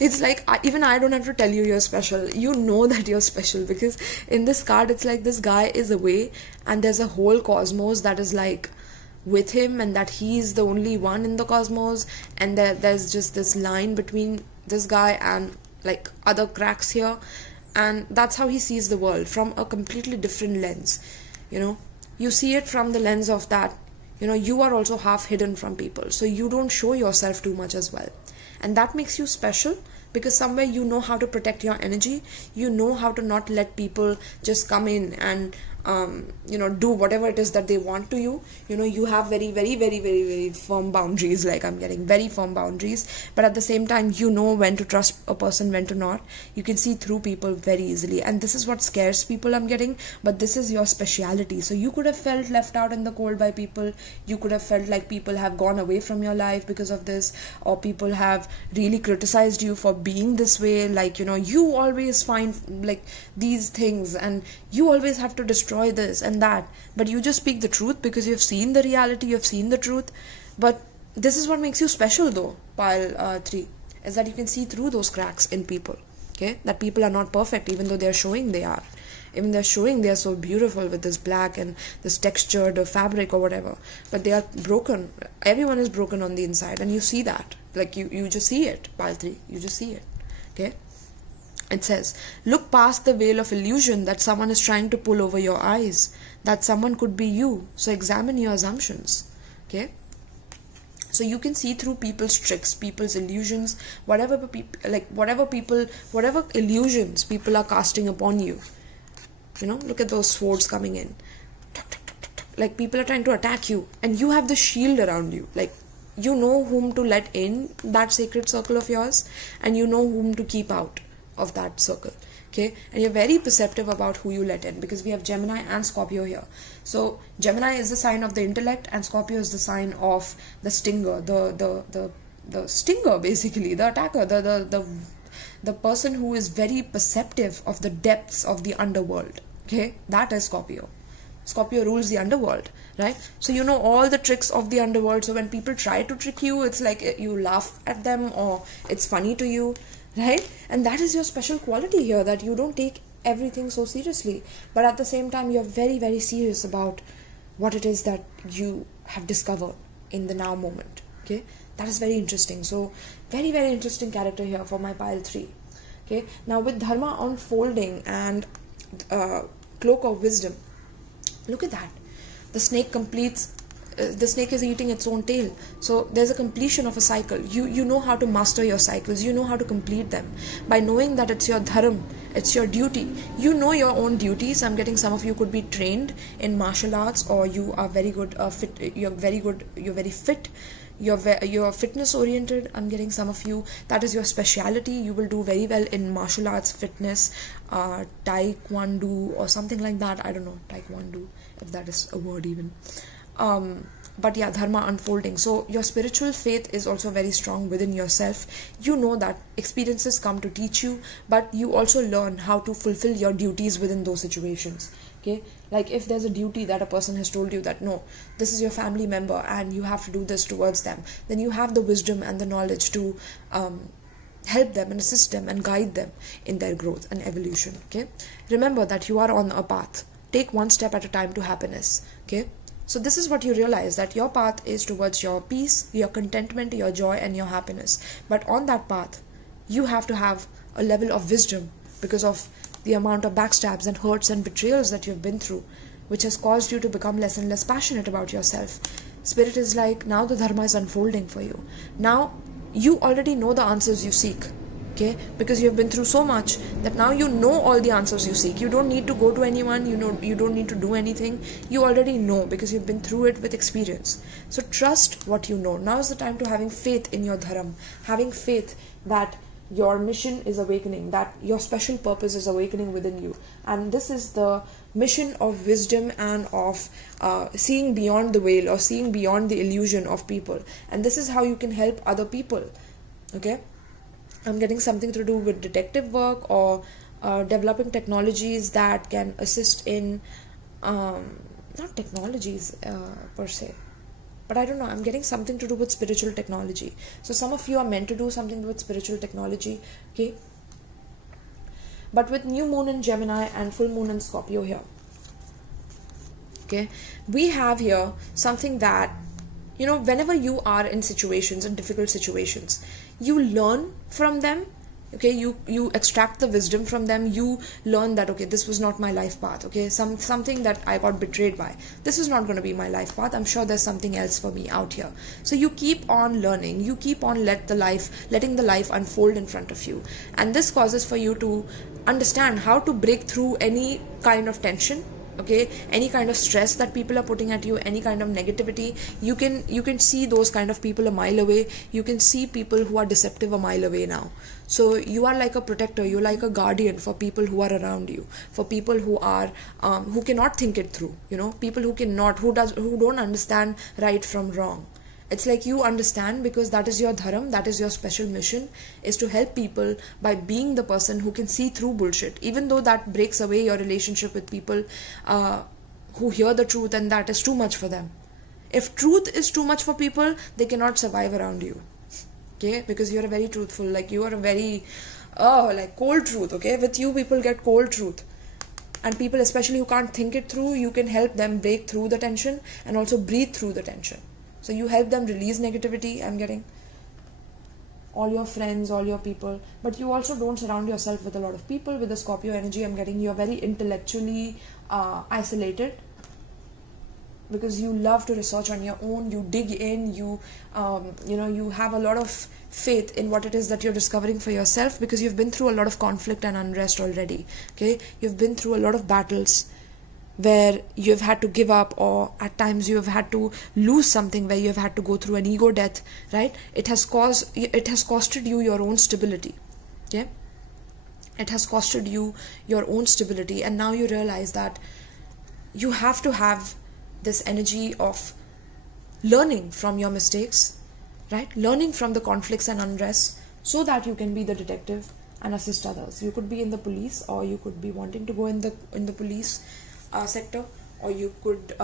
It's like, even I don't have to tell you you're special. You know that you're special, because in this card, it's like this guy is away and there's a whole cosmos that is like with him, and that he's the only one in the cosmos, and there's just this line between this guy and like other cracks here, and that's how he sees the world, from a completely different lens. You know, you see it from the lens of that, you know, you are also half hidden from people, so you don't show yourself too much as well. And that makes you special, because somewhere you know how to protect your energy. You know how to not let people just come in and you know, do whatever it is that they want to you. You know, you have very, very, very, very, very firm boundaries. Like, I'm getting very firm boundaries, but at the same time, you know when to trust a person, when to not. You can see through people very easily, and this is what scares people, I'm getting. But this is your speciality. So you could have felt left out in the cold by people. You could have felt like people have gone away from your life because of this, or people have really criticized you for being this way. Like, you know, you always find like these things, and you always have to destroy this and that, but you just speak the truth because you've seen the reality, you've seen the truth. But this is what makes you special though, pile 3, is that you can see through those cracks in people. Okay, that people are not perfect, even though they're showing they are. Even they're showing they are so beautiful with this black and this textured fabric or whatever, but they are broken. Everyone is broken on the inside, and you see that. Like, you just see it, pile 3, you just see it. Okay, it says, look past the veil of illusion that someone is trying to pull over your eyes. That someone could be you. So examine your assumptions. Okay. So you can see through people's tricks, people's illusions, whatever illusions people are casting upon you. You know, look at those swords coming in. Like, people are trying to attack you, and you have the shield around you. Like, you know whom to let in that sacred circle of yours, and you know whom to keep out of that circle. Okay, and you're very perceptive about who you let in, because we have Gemini and Scorpio here. So Gemini is the sign of the intellect, and Scorpio is the sign of the stinger, the stinger, basically the attacker, the person who is very perceptive of the depths of the underworld. Okay, that is Scorpio. Scorpio rules the underworld, right? So you know all the tricks of the underworld. So when people try to trick you, it's like you laugh at them, or it's funny to you, right? And that is your special quality here, that you don't take everything so seriously, but at the same time you're very, very serious about what it is that you have discovered in the now moment. Okay, that is very interesting. So very, very interesting character here for my pile 3. Okay, now with Dharma unfolding and cloak of wisdom, look at that. The snake completes. The snake is eating its own tail. So there's a completion of a cycle. You know how to master your cycles. You know how to complete them by knowing that it's your dharma, it's your duty. You know your own duties. I'm getting some of you could be trained in martial arts, or you are very good fit. You're very good. You're very fit. You're fitness oriented. I'm getting some of you, that is your speciality. You will do very well in martial arts, fitness, taekwondo or something like that. I don't know, taekwondo, if that is a word even. But yeah, dharma unfolding. So your spiritual faith is also very strong within yourself. You know that experiences come to teach you, but you also learn how to fulfill your duties within those situations. Okay, like if there's a duty that a person has told you that no, this is your family member and you have to do this towards them, then you have the wisdom and the knowledge to help them and assist them and guide them in their growth and evolution. Okay, remember that you are on a path. take one step at a time to happiness. Okay, so this is what you realize, that your path is towards your peace, your contentment, your joy, and your happiness. But on that path, you have to have a level of wisdom, because of the amount of backstabs and hurts and betrayals that you've been through, which has caused you to become less and less passionate about yourself. Spirit is like, now the dharma is unfolding for you. Now you already know the answers you seek. Okay, because you have been through so much that now you know all the answers you seek. You don't need to go to anyone, you don't need to do anything. You already know, because you've been through it with experience. So trust what you know. Now is the time to having faith in your dharma, having faith that your mission is awakening, that your special purpose is awakening within you. And this is the mission of wisdom and of seeing beyond the veil, or seeing beyond the illusion of people. And this is how you can help other people. Okay, I'm getting something to do with detective work, or developing technologies that can assist in not technologies per se, but I don't know, I'm getting something to do with spiritual technology. So some of you are meant to do something with spiritual technology. Okay, but with new moon in Gemini and full moon in Scorpio here, okay, we have here something that, you know, whenever you are in situations, in difficult situations, you learn from them. Okay, you extract the wisdom from them. You learn that, okay, this was not my life path. Okay, something that I got betrayed by, this is not going to be my life path. I'm sure there's something else for me out here. So you keep on learning, you keep on letting the life unfold in front of you. And this causes for you to understand how to break through any kind of tension. Okay, any kind of stress that people are putting at you, any kind of negativity. You can see those kind of people a mile away. You can see people who are deceptive a mile away now. So you are like a protector, you're like a guardian for people who are around you, for people who are who cannot think it through, you know, people who don't understand right from wrong. It's like you understand, because that is your dharma, that is your special mission, is to help people by being the person who can see through bullshit, even though that breaks away your relationship with people who hear the truth and that is too much for them. If truth is too much for people, they cannot survive around you. Okay, because you're a very truthful, like you are a very like cold truth. Okay, with you people get cold truth. And people especially who can't think it through, you can help them break through the tension and also breathe through the tension. So you help them release negativity. I'm getting all your friends, all your people. But you also don't surround yourself with a lot of people. With the Scorpio energy, I'm getting you're very intellectually isolated, because you love to research on your own. You dig in. You you have a lot of faith in what it is that you're discovering for yourself, because you've been through a lot of conflict and unrest already. Okay, you've been through a lot of battles where you've had to give up, or at times you have had to lose something, where you have had to go through an ego death, right? It has costed you your own stability. Okay, it has costed you your own stability, and now you realize that you have to have this energy of learning from your mistakes, right? Learning from the conflicts and unrest, so that you can be the detective and assist others. You could be in the police, or you could be wanting to go in the police sector, or you could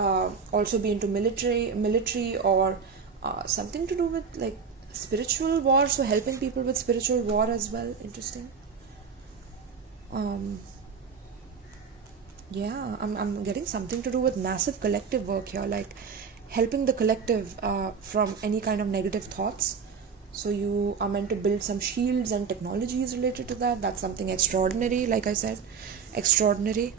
also be into military, or something to do with like spiritual war, so helping people with spiritual war as well. Interesting. Yeah, I'm getting something to do with massive collective work here, like helping the collective from any kind of negative thoughts. So you are meant to build some shields and technologies related to that. That's something extraordinary, like I said, extraordinary.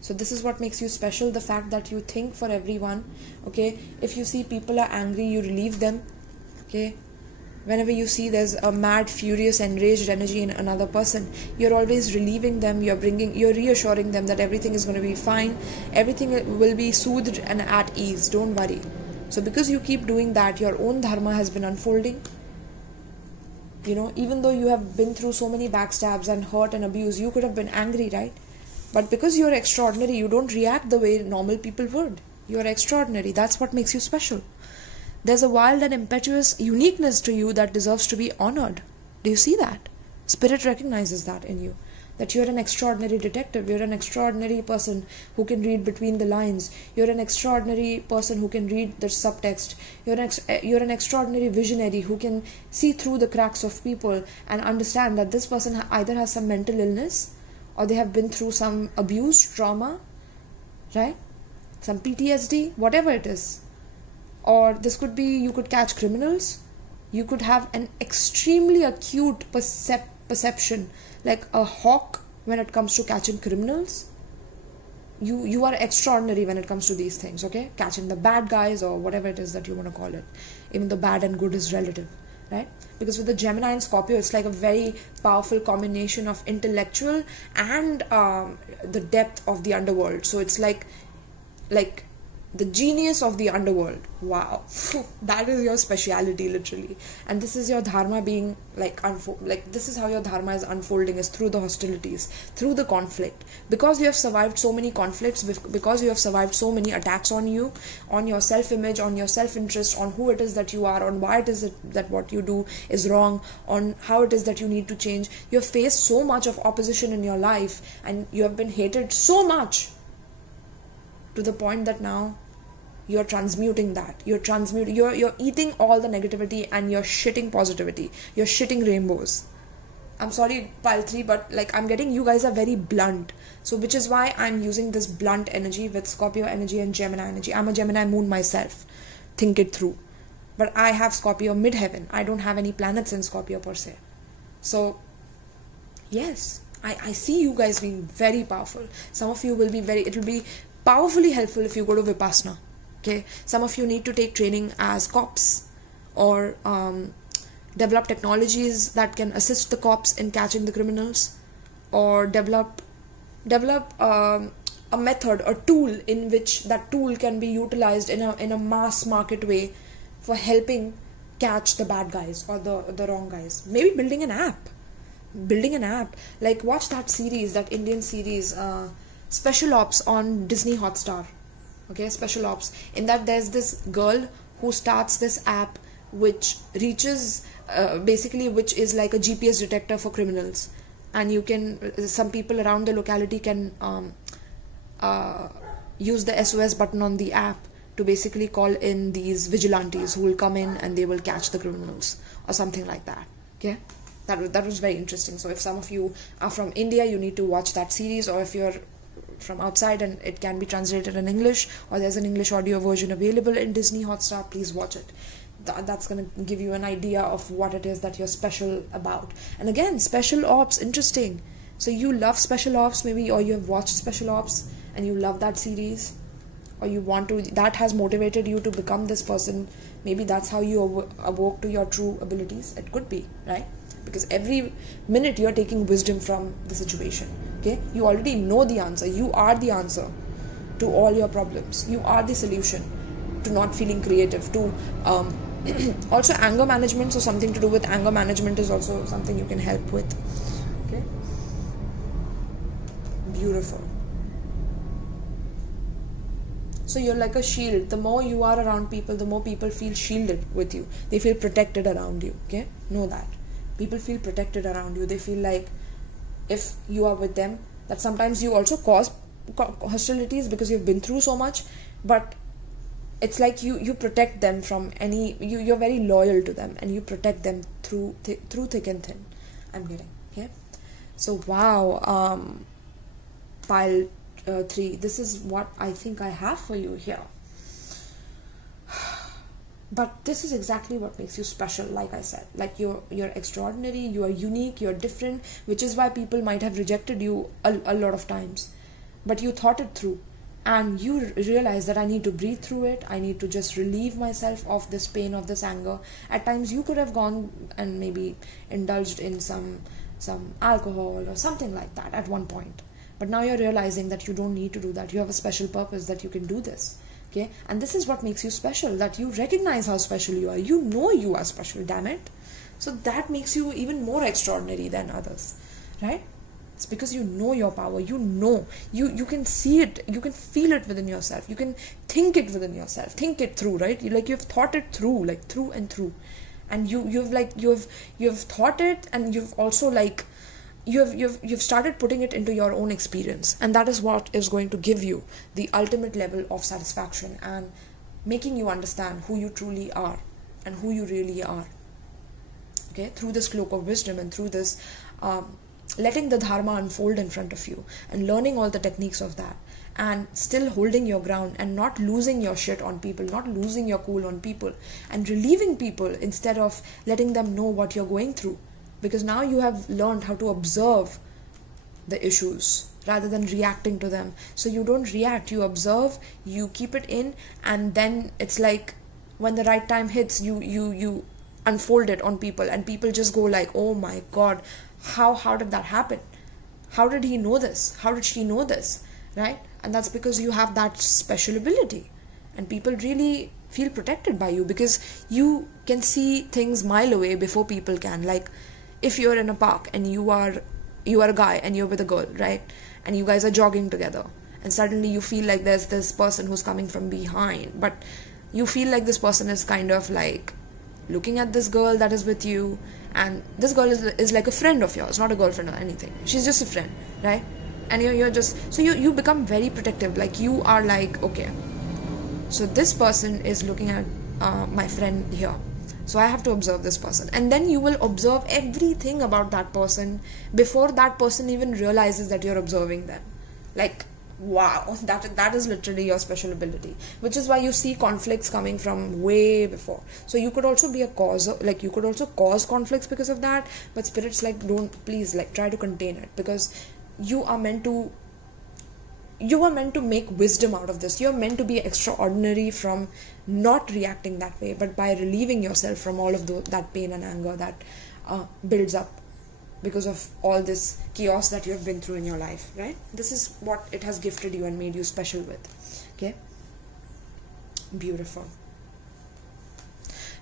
So this is what makes you special, the fact that you think for everyone. Okay, if you see people are angry, you relieve them. Okay, whenever you see there's a mad, furious, enraged energy in another person, you're always relieving them. You're reassuring them that everything is going to be fine, everything will be soothed and at ease, don't worry. So because you keep doing that, your own dharma has been unfolding. You know, even though you have been through so many backstabs and hurt and abuse, you could have been angry, right? But because you're extraordinary, you don't react the way normal people would. You're extraordinary. That's what makes you special. There's a wild and impetuous uniqueness to you that deserves to be honored. Do you see that? Spirit recognizes that in you. That you're an extraordinary detective. You're an extraordinary person who can read between the lines. You're an extraordinary person who can read the subtext. You're an extraordinary visionary who can see through the cracks of people and understand that this person either has some mental illness, or they have been through some abuse, trauma, right? Some PTSD, whatever it is. Or this could be, you could catch criminals. You could have an extremely acute perception, like a hawk when it comes to catching criminals. You are extraordinary when it comes to these things, okay? Catching the bad guys or whatever it is that you want to call it. Even though bad and good is relative, right? Because with the Gemini and Scorpio, it's like a very powerful combination of intellectual and the depth of the underworld. So it's like the genius of the underworld. Wow. That is your speciality, literally. And this is your dharma being this is how your dharma is unfolding, is through the hostilities, through the conflict. Because you have survived so many conflicts, because you have survived so many attacks on you, on your self-image, on your self-interest, on who it is that you are, on why it is that what you do is wrong, on how it is that you need to change. You have faced so much of opposition in your life, and you have been hated so much, to the point that now you're transmuting that. You're eating all the negativity and you're shitting positivity. You're shitting rainbows. I'm sorry, pile 3, but I'm getting you guys are very blunt. So which is why I'm using this blunt energy with Scorpio energy and Gemini energy. I'm a Gemini moon myself. Think it through. But I have Scorpio midheaven. I don't have any planets in Scorpio per se. So yes, I see you guys being very powerful. Some of you will be it will be powerfully helpful if you go to Vipassana. Okay, some of you need to take training as cops, or develop technologies that can assist the cops in catching the criminals, or develop a method, a tool in which that tool can be utilized in a mass market way for helping catch the bad guys or the wrong guys. Maybe building an app. Like watch that series, that Indian series, Special Ops on Disney Hotstar. Okay, Special Ops. In that there's this girl who starts this app which reaches which is like a GPS detector for criminals, and you can some people around the locality can use the SOS button on the app to basically call in these vigilantes who will come in and they will catch the criminals or something like that. Okay, that was very interesting. So if some of you are from India, you need to watch that series, or if you're from outside and it can be translated in English, or there's an English audio version available in Disney Hotstar, please watch it. That's going to give you an idea of what it is that you're special about. And again, Special Ops, interesting. So you love Special Ops maybe, or you have watched Special Ops and you love that series, or you want to, that has motivated you to become this person. Maybe that's how you awoke to your true abilities. It could be, right? Because every minute you're taking wisdom from the situation. Okay, you already know the answer. You are the answer to all your problems. You are the solution to not feeling creative, to also anger management. So something to do with anger management is also something you can help with. Okay, beautiful. So you're like a shield. The more you are around people, the more people feel shielded with you. They feel protected around you. Okay, know that. People feel protected around you. They feel like if you are with them, that sometimes you also cause hostilities because you've been through so much, but it's like you protect them from any, you're very loyal to them and you protect them through thick and thin. I'm getting, okay? So wow, pile 3, this is what I think I have for you here. But this is exactly what makes you special, like I said. Like you're extraordinary, you are unique, you're different, which is why people might have rejected you a lot of times. But you thought it through, and you realize that I need to breathe through it, I need to just relieve myself of this pain, of this anger. At times you could have gone and maybe indulged in some alcohol or something like that at one point. But now you're realizing that you don't need to do that. You have a special purpose, that you can do this. Okay, and this is what makes you special, that you recognize how special you are. You know you are special, damn it. So that makes you even more extraordinary than others, right? It's because you know your power. You know, you can see it, you can feel it within yourself, you can think it within yourself, think it through, right? You've thought it through, like through and through, and you've thought it, and you've also like you've started putting it into your own experience, and that is what is going to give you the ultimate level of satisfaction and making you understand who you truly are and who you really are. Okay, through this cloak of wisdom and through this letting the dharma unfold in front of you and learning all the techniques of that, and still holding your ground and not losing your shit on people, not losing your cool on people, and relieving people instead of letting them know what you're going through, because now you have learned how to observe the issues rather than reacting to them. So you don't react, you observe, you keep it in, and then it's like when the right time hits, you unfold it on people, and people just go like, oh my god, how did that happen? How did he know this? How did she know this? Right? And that's because you have that special ability, and people really feel protected by you because you can see things mile away before people can. Like if you're in a park and you are a guy and you're with a girl, right, and you guys are jogging together, and suddenly you feel like there's this person who's coming from behind, but you feel like this person is kind of like looking at this girl that is with you, and this girl is like a friend of yours, not a girlfriend or anything, she's just a friend, right? And you're just, so you become very protective. Like you are like, okay, so this person is looking at my friend here, so I have to observe this person. And then you will observe everything about that person before that person even realizes that you're observing them. Like, wow, that is literally your special ability, which is why you see conflicts coming from way before. So you could also be a cause, like you could also cause conflicts because of that, but spirits like, don't, please, like try to contain it, because you are meant to make wisdom out of this. You're meant to be extraordinary from not reacting that way, but by relieving yourself from all of that pain and anger that builds up because of all this chaos that you have been through in your life, right? This is what it has gifted you and made you special with. Okay, beautiful.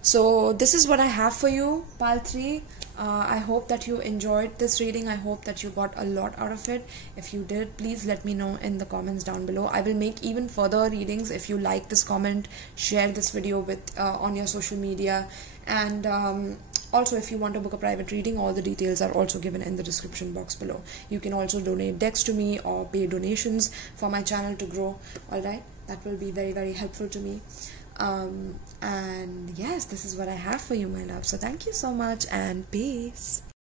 So this is what I have for you, Pal 3. I hope that you enjoyed this reading. I hope that you got a lot out of it. If you did, please let me know in the comments down below. I will make even further readings. If you like this comment, share this video with on your social media, and also if you want to book a private reading, all the details are also given in the description box below. You can also donate decks to me or pay donations for my channel to grow. Alright, that will be very, very helpful to me. And yes, this is what I have for you, my love. So thank you so much, and peace.